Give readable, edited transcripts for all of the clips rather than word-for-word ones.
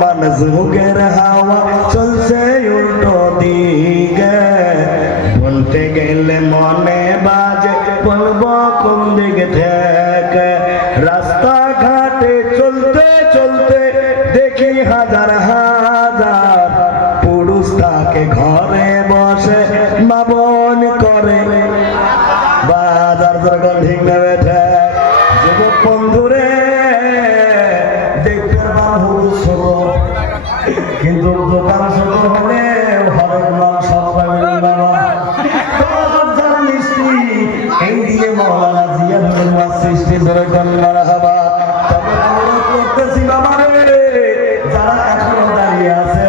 বর্তমান যুগের হাওয়া চলছে উল্টো দিকে, বলতে গেলে মনে বাজে বলবো কোন দিক থেকে। রাস্তাঘাটে চলতে চলতে দেখি হাজার হাজার পুরুষ তাকে ঘরে বসে মা বোন করে বাজার। যখন ঠিক নেবে যুবক বন্ধুরে দেখতে পাবো ছোট, কিন্তু দোকান ছোট হলে হরেক নাম সবাই যারা মিষ্টি এই দিয়ে মৌলানা জিয়া ধর্মার সৃষ্টি ধরে কন্যারা হবা। তবে অনুরোধ করতেছি বাবা রে, যারা এখনো দাঁড়িয়ে আছে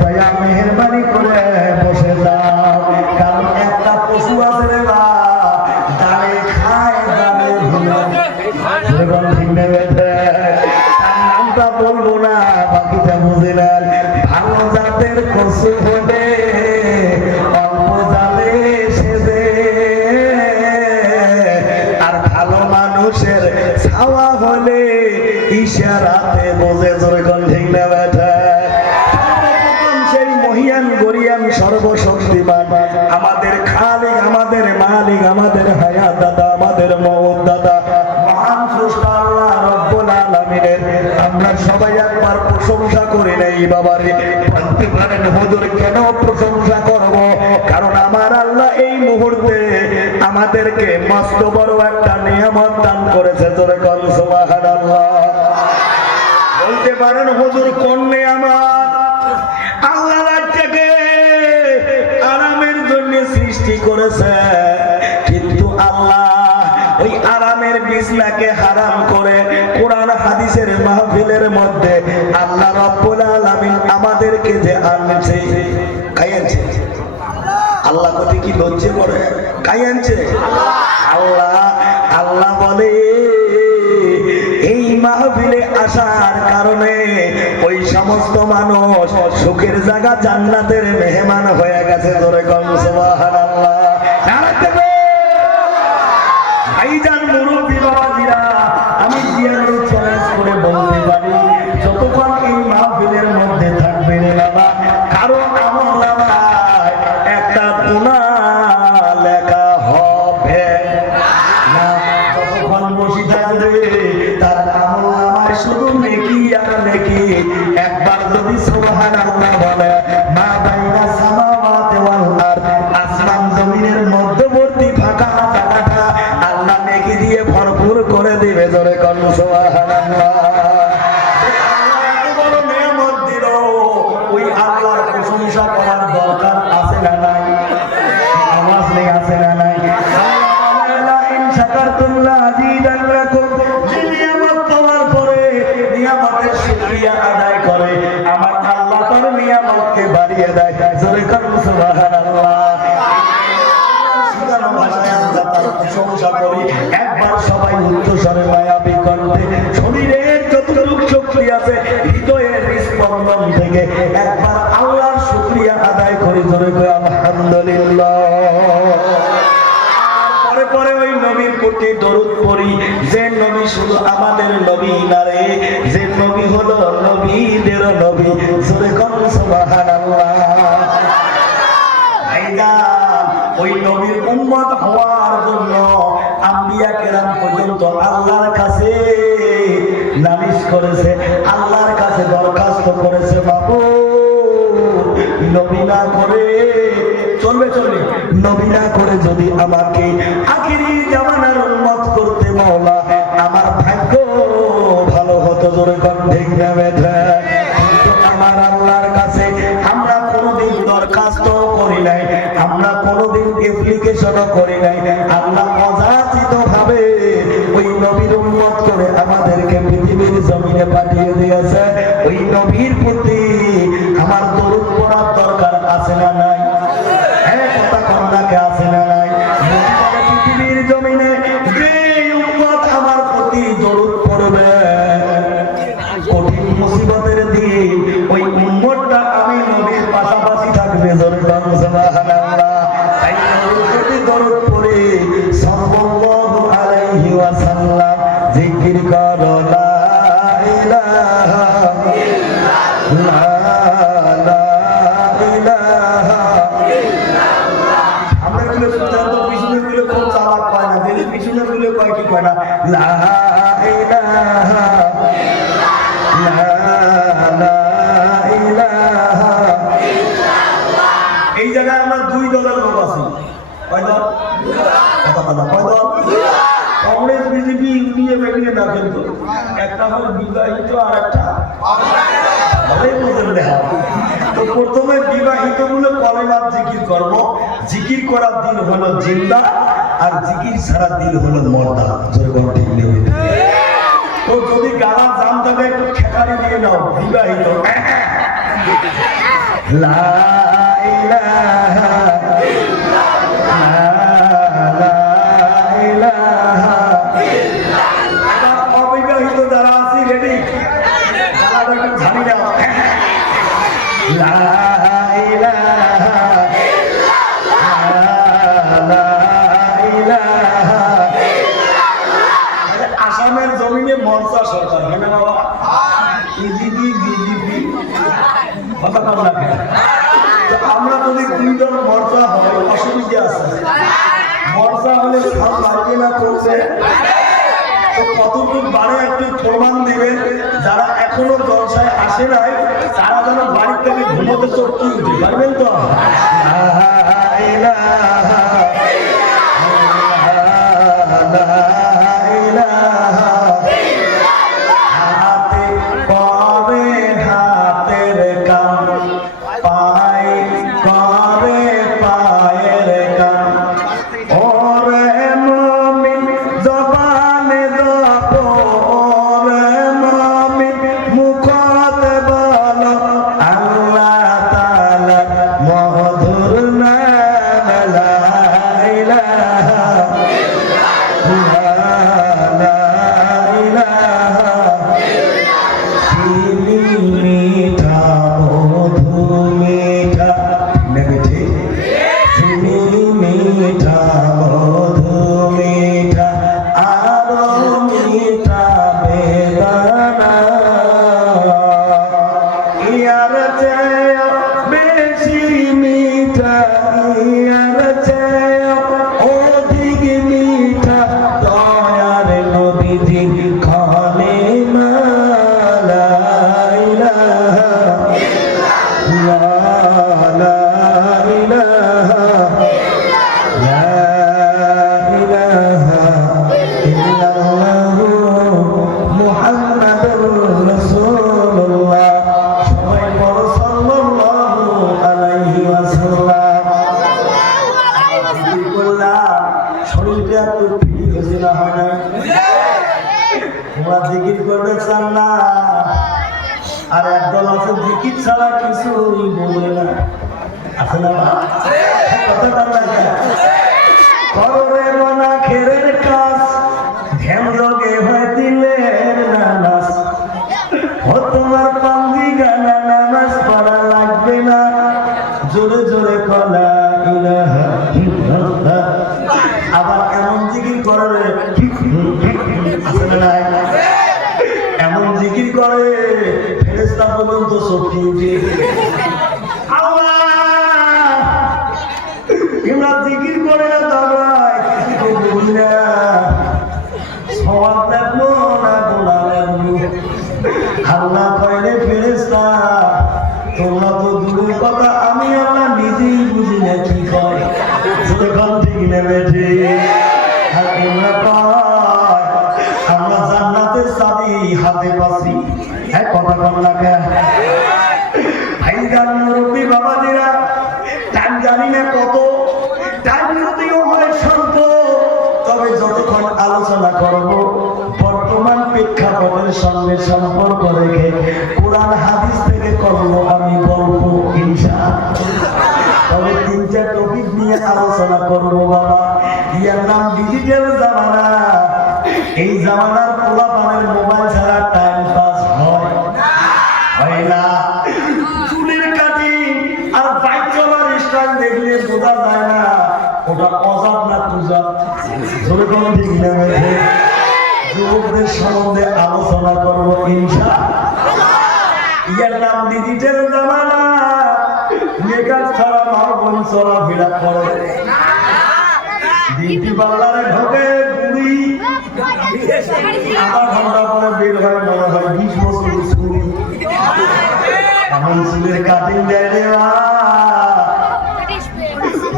দয়া মেহেরবানি করে বসে যাও, কারণ একটা পশু আছে রে বা দাঁড়ে খায় দাঁড়ে ঘুরে, নামটা বলবো না বাকিটা বুঝে নেন। ভালো জাতের কচু হলে অল্প জালে সেজে, আর ভালো মানুষের ছাওয়া হলে ইশারাতে বোঝে। জোরে কোন ঠিক না বেঠা? সেই মহিয়ান গরিয়ান সর্বশক্তিমান আমাদের খালিক, আমাদের মালিক, আমাদের হায়াত দাদা, আমাদের মওত দাদা, মহান স্রষ্টা আল্লাহ রব্বুল আলামিনের আমরা সবাই একবার প্রশংসা করে নেই বাবারে। বলতে পারেন হুজুর কেন প্রশংসা করব? কারণ আমার আল্লাহ এই মুহূর্তে আমাদেরকে মস্ত বড় একটা নিয়ামত দান করেছে। জোরে কোন সুবহানাল্লাহ। বলতে পারেন হুজুর কোন নিয়ামত? আল্লাহ রাতটাকে আরামের জন্য সৃষ্টি করেছে, কিন্তু আল্লাহ ওই আরামের বিছনাকে হারাম করে কোরআন হাদিসের মাহফিলের মধ্যে আল্লাহ রাব্বুল আলামিন আমাদেরকে যে আনছে, খাইয়েছে আল্লাহ কত কি লজ্জা করে খাইয়েছে আল্লাহ। আল্লাহ বলে এই মাহফিলে আসার কারণে ওই সমস্ত মানুষ সুখের জায়গা জান্নাতের মেহমান হয়ে গেছে। জোরে কোন সুবহানাল্লাহ। ভাইজান মুরব্বী বাবাজিরা, আমি জিয়ারে চ্যালেঞ্জ করে বলতে পারি যতক্ষণ এই মাহফিলের মধ্যে থাকবে রে বাবা, কারো আমলনামায় একটা গুনাহ লেখা হবে না। যতক্ষণ বসে থাকবে তার আমলনামায় শুধু নেকি আর নেকি। একবার যদি সুবহানাল্লাহ বলে, মা বাইনা সামাওয়াতি ওয়াল আরদ, আসমান জমিনের মধ্যবর্তী ফাঁকা জায়গাটা আল্লাহ নেকি দিয়ে ভরপুর করে দিবে। জোরে কোন সুবহানাল্লাহ। এত বড় নিয়ামত দিল, ওই আল্লাহর প্রশংসা করার দরকার আছে না নাই? আওয়াজ নেই, আছে না নাই? ইন শাকারতুম লাযিদান্নাকুম। যে নিয়ামত পাওয়ার পরে নিয়ামতের শুকরিয়া আদায় করে আমার আল্লাহ তার নিয়ামতকে বাড়িয়ে দেয়। জোরে কোন সুবহানাল্লাহ। প্রশংসা করি একবার সবাই উচ্চস্বরে মায়াবী কণ্ঠে, শরীরের যতটুকু শক্তি আছে হৃদয়ের স্পন্দন থেকে একবার আল্লাহর শুকরিয়া আদায় করি। জোরে করে আলহামদুলিল্লাহ। পরে পরে ওই নবীর প্রতি দরুদ পড়ি, যে নবী শুধু আমাদের নবী না রে, যে নবী হলো নবীদের নবী। জোরে কোন সুবহানাল্লাহ। ওই নবীর উম্মত হওয়ার জন্য আম্বিয়া কেরাম পর্যন্ত আল্লাহর কাছে নালিশ করেছে, আল্লাহর কাছে দরখাস্ত করেছে, বাবু নবী না করে চলবে চলবে, নবী না করে যদি আমাকে আখিরি জামানার উম্মত করতে মাওলা আমার ভাগ্য ভালো হতো। জোরে কোন ঠিক না বেঠা? কিন্তু আমার আল্লাহর কাছে আমরা কোনোদিন দরখাস্ত করি নাই, আমরা কোনোদিন অ্যাপ্লিকেশনও করি নাই। আল্লাহ অযাচিত ভাবে ওই নবীর উম্মত করে আমাদেরকে পৃথিবীর জমিনে পাঠিয়ে দিয়েছে। ওই নবীর প্রতি আমার দরুদ পড়ার দরকার আছে না নাই? হ্যাঁ, কথা কন্যাকে আছে না নাই? পৃথিবীর জমিনে যে উম্মত আমার প্রতি দরুদ পড়বে, কঠিন মুসিবতের দিন ওই উম্মতটা আমি নবীর পাশাপাশি থাকবে। জোরে কোন সুবহানাল্লাহ। তাই নবীর প্রতি দরুদ পড়ে সাল্লাল্লাহু আলাইহি ওয়াসাল্লাম জিকির করো লা ইলাহা ইল্লাল্লাহ। লা লা ইলাহা ইল্লাল্লাহ। আমরা গুলো সিদ্ধান্ত পিছনে গুলো খুব চালাক পায় না, যদি পিছনে গুলো কয় কি কয় না, লা ইলাহা এই জায়গায় আমরা দুই দলের লোক আছি। কয় দল? কয় দল? কংগ্রেস বিজেপি ইউনিয়ে বেরিয়ে না, কিন্তু একটা হল বিবাহিত আর একটা তো প্রথমে বিবাহিত গুলো কলেমার জিকির করব। জিকির করার দিন হলো জিন্দা, আর জিকির ছাড়া দিন হলো মর্দা। ঠিক নেই? তো যদি গালা জাম থাকে একটু ঠেকারি দিয়ে নাও। বিবাহিত লা ইলাহা ইল্লাল্লাহ। অবিবাহিত যারা আছি রেডি, গালাটা একটু ঝাড়ি দাও। লা ইলাহা ইল্লাল্লাহ। আসামের জমিনে মর্চা সরকার, হয় না বাবা? ইজিপি বিজেপি কথা কম রাখে। আমরা যদি দুই দল মর্চা হয় অসুবিধা আছে। মর্চা হলে সব লাগবে না করছে, তো কতটুকু বাড়ে একটু প্রমাণ দেবেন। যারা এখনো জলসায় আসে নাই তারা যেন বাড়ির থেকে ঘুমোতে চটকি উঠে পারবেন তো। আর একদল আছে জিকির ছাড়া কিছুই বলে না, আছে না? কররে মনা খেরের কাজ, ধ্যান যোগে হয় দিলের নামাজ। ও তোমার পান্দি গানা নামাজ পড়া লাগবে না, জোরে জোরে কলা ইলাহা ইল্লাল্লাহ। আবার এমন জিকির করে, আছে না? এমন জিকির করে ফেরেশতা পর্যন্ত চমকে উঠে। আমরা জিকির করে না দাঁড়াই, বলি না সওয়াব লাগলো না গুনাহ লাগলো। আল্লাহ কইলে ফেরেশতা তোমরা তো দূরের কথা, আমি আল্লাহ নিজেই বুঝি না কি কয়। যখন ঠিক নেবে ঠিক আর তোমরা আমরা জান্নাতের চাবি হাতে পাচ্ছি। হ্যাঁ, কথা কম লাগে ভাইজান, মুরব্বী বাবাজিরা, টাইম জানি না কত, টাইম যদিও হয় স্বল্প, তবে যতক্ষণ আলোচনা করব বর্তমান প্রেক্ষাপটের সঙ্গে সম্পর্ক রেখে কোরআন হাদিস থেকে করব আমি বলবো ইনশাআল্লাহ। তবে 3-4 টপিক নিয়ে আলোচনা করব বাবা। ইয়ার নাম ডিজিটাল জামানা। এই জামানার পোলাপানের মোবাইল ছাড়া টাইম পাস হয় না। চুলের কাটি আর বাইক চলার স্টাইল দেখলে বোঝা যায় না ওটা অজাব না পূজা। ধরে কোন ঠিক না, যুবকদের সম্বন্ধে আলোচনা করবো ইনশাআল্লাহ। এর নাম ডিজিটাল জামানা। মেকআপ ছাড়া মা বোন চলাফেরা করে, বিউটি পার্লারে ঢোকে বুড়ি, আধা ঘন্টা পরে বের হয় মনে হয় 20 বছর ছুরি। এমন চুলের কাটিং দেয় রে মা,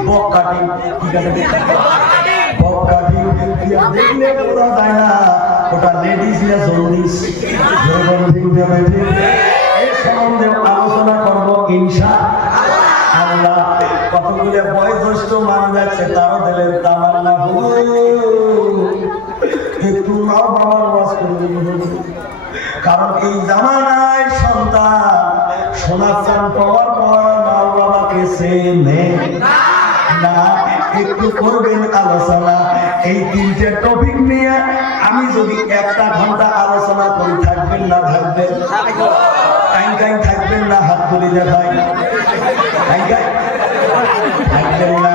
বক কাটিং, ঠিক আছে বক কাটিং দেখলে বোঝা যায় না ওটা লেডিস না জন্ডিস। এই সম্বন্ধে আলোচনা করবো ইনশাআল্লাহ। কতগুলো বয়োজ্যেষ্ঠ মারা যাচ্ছে, তারও দিলেন তামান্না একটু নাও বাবার ওয়াজ করবে, কারণ এই জামানায় সন্তান সোনার চান পাওয়ার পর মা বাবাকে চেনে না। একটু করবেন আলোচনা এই 3টে টপিক নিয়ে। আমি যদি 1টা ঘন্টা আলোচনা করি থাকবেন না থাকবেন? টাইম থাকবেন না? হাত তুলে দেখাই থাকবেন না?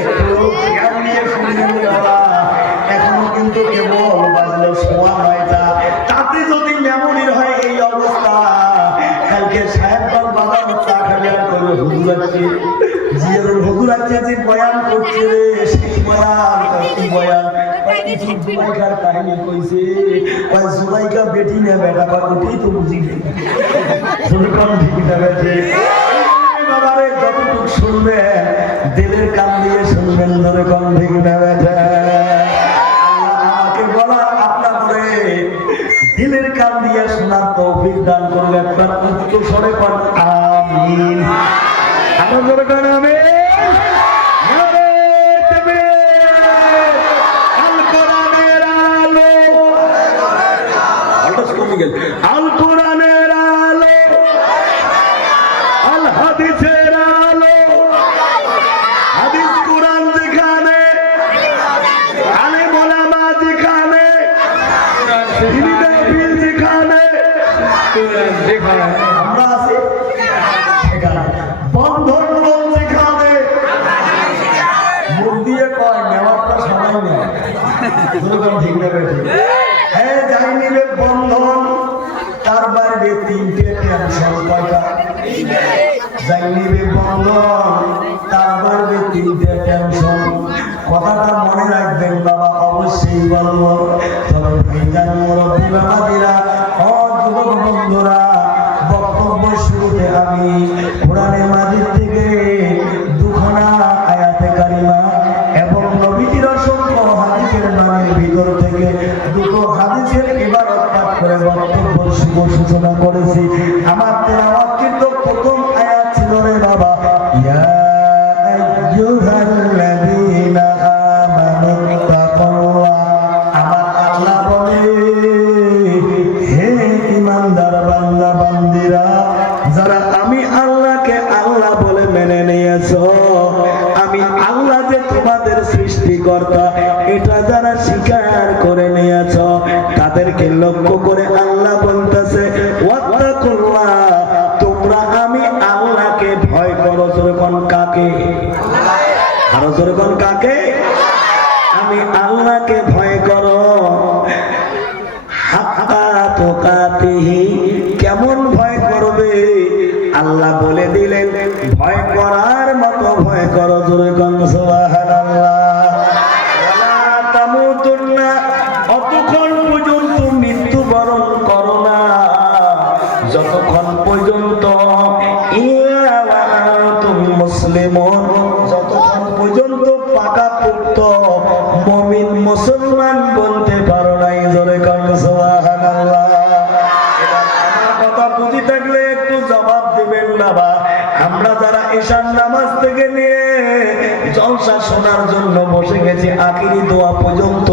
একটু জ্ঞান নিয়ে শুনবেন বাবা। এখনো কিন্তু কেবল বাজলো 9:15, তাতে যদি মেমোরির হয় এই অবস্থা, কালকে সাহেবগঞ্জ বাজার চা খাবে আর করবে হুজুর আছে জিয়ারুল হুজুর আছে যে বয়ান করছে রে, সেই বয়ান কি বয়ান কিছু জুলাইকার কাহিনী কইছে। কয় জুলাইকা বেটি না বেটা, কয় ওটাই তো বুঝি শুনলাম ঠিক না বেটে বাবারে। যতটুকু শুনবেন দিলের কান দিয়ে শুনবেন, ধরে কম ঠিক না বেটা। আমাকে বলা আপনাদের দিলের কান দিয়ে শোনার তৌফিক দান করবে। আপনার উচ্চ স্বরে কন আমিন। আমার ধরে কন আমিন। আল কোরআনের আলো, আল হাদিসের আলো, হাদিস কোরআন যেখানে, আলেম ওলামা যেখানে, যেখানে আমরা আছি সেখানে, বন্ধন লোক যেখানে, মুখ দিয়ে কয় নেওয়ারটা সবাই নেয়, ঠিক না বেশি। হ্যাঁ যাই নিবে বন্ধন, তার বাইরে 3টে টেনশন। কয়টা? যাই নিবে বন্ধন, তার বাইরে 3টে টেনশন। কথাটা মনে রাখবেন বাবা, অবশ্যই বলবো। তবে ভাইজান মুরব্বী বাবাজিরা, যুবক বন্ধুরা, বক্তব্য শুরুতে আমি কোরআনে মাজিদ থেকে 2খানা আয়াতে কারিমা এবং নবীজির অসংখ্য হাদিসের নামের ভিতর থেকে 2টো হাদিসের ইবারত পাঠ করে বক্তব্য শুভ সূচনা করেছি। আমার তেলাওয়াত কিন্তু প্রথম আয়াত ছিল রে বাবা, ইয়া আইয়ুহাল্লাযীনা আমানুত্তাকুল্লাহ। আমার আল্লাহ বলে, হে ঈমানদার বান্দা বান্দিরা, যারা আমি আল্লাহকে আল্লাহ বলে মেনে নিয়েছো, আমি আল্লাহ যে তোমাদের সৃষ্টিকর্তা এটা যারা স্বীকার করে নিয়েছ, তাদেরকে লক্ষ্য করে আল্লাহ বলতেছে, ওয়াত্তাকুল্লাহ, তোমরা আমি আল্লাহকে ভয় করো। যেরকম কাকে? আরো যেরকম কাকে? আমি আল্লাহকে ভয় করো। হাক্কা তুকাতিহি, কেমন ভয় করবে? আল্লাহ বলে দিলেন, ভয় করার মতো ভয় করো। যেরকম সুবহানাল্লাহ। ওয়ালা তামুতুন্না, অতক্ষণ পর্যন্ত মৃত্যুবরণ করো না, যতক্ষণ পর্যন্ত ইয়া ওয়া আনতুম মুসলিমুন, যতক্ষণ পর্যন্ত পাকাপোক্ত মুমিন মুসলমান বলতে পারো নাই। জোরে কান সুবহানাল্লাহ। আমার কথা বুঝি থাকলে একটু জবাব দিবেন বাবা। আমরা যারা ঈশার নামাজ থেকে নিয়ে জলসা শোনার জন্য বসে গেছি, আখিরি দোয়া পর্যন্ত